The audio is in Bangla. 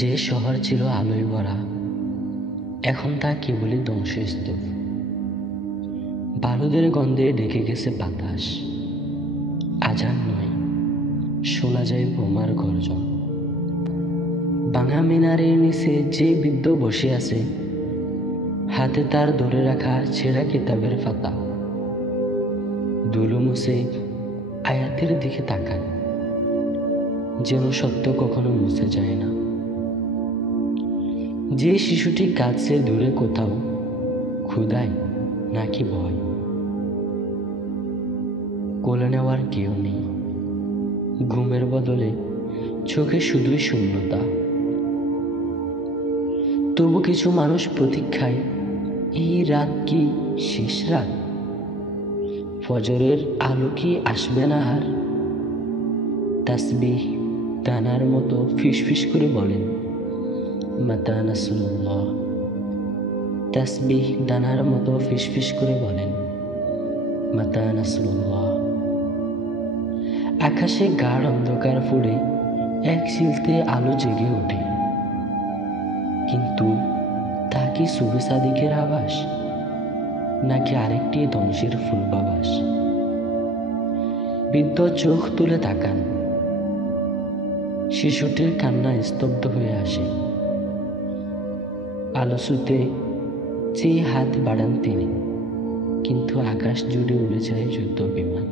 যে শহর ছিল আলোয় ভরা, এখন তা কেবলই ধ্বংসস্তূপ। বারুদের গন্ধে ঢেকে গেছে বাতাস। আজান নয়, শোনা যায় বোমার গর্জন। ভাঙা মিনারের নিচে যে বৃদ্ধ বসে আছে, হাতে তার ধরে রাখা ছেঁড়া কিতাবের পাতা। ধুলো মুছে আয়াতের দিকে তাকান, যেন সত্য কখনো মুছে যায় না। যে শিশুটি কাঁদছে দূরে কোথাও, ক্ষুধায় নাকি ভয়, কোলে নেওয়ার কেউ নেই। ঘুমের বদলে চোখে শুধুই শূন্যতা। তবু কিছু মানুষ প্রতীক্ষায়, এই রাত কি শেষ রাত? ফজরের আলো কি আসবে না আর? তাসবিহ দানার মতো ফিসফিস করে বলেন, মাতা নাসরুল্লাহ। তাসবিহ দানার মতো ফিসফিস করে বলেন, মাতা নাসরুল্লাহ। আকাশে গাঢ় অন্ধকার ফুড়ে এক চিলতে আলো জেগে ওঠে, কিন্তু তা কি শুভে সাদিকের আভাস, নাকি আরেকটি ধ্বংসের ফুলবাবাস? বৃদ্ধ চোখ তুলে তাকান, শিশুটির কান্না স্তব্ধ হয়ে আসে। আলো ছুঁতে চেয়ে হাত বাড়ান তিনি, কিন্তু আকাশ জুড়ে উড়ে যায় যুদ্ধ বিমান।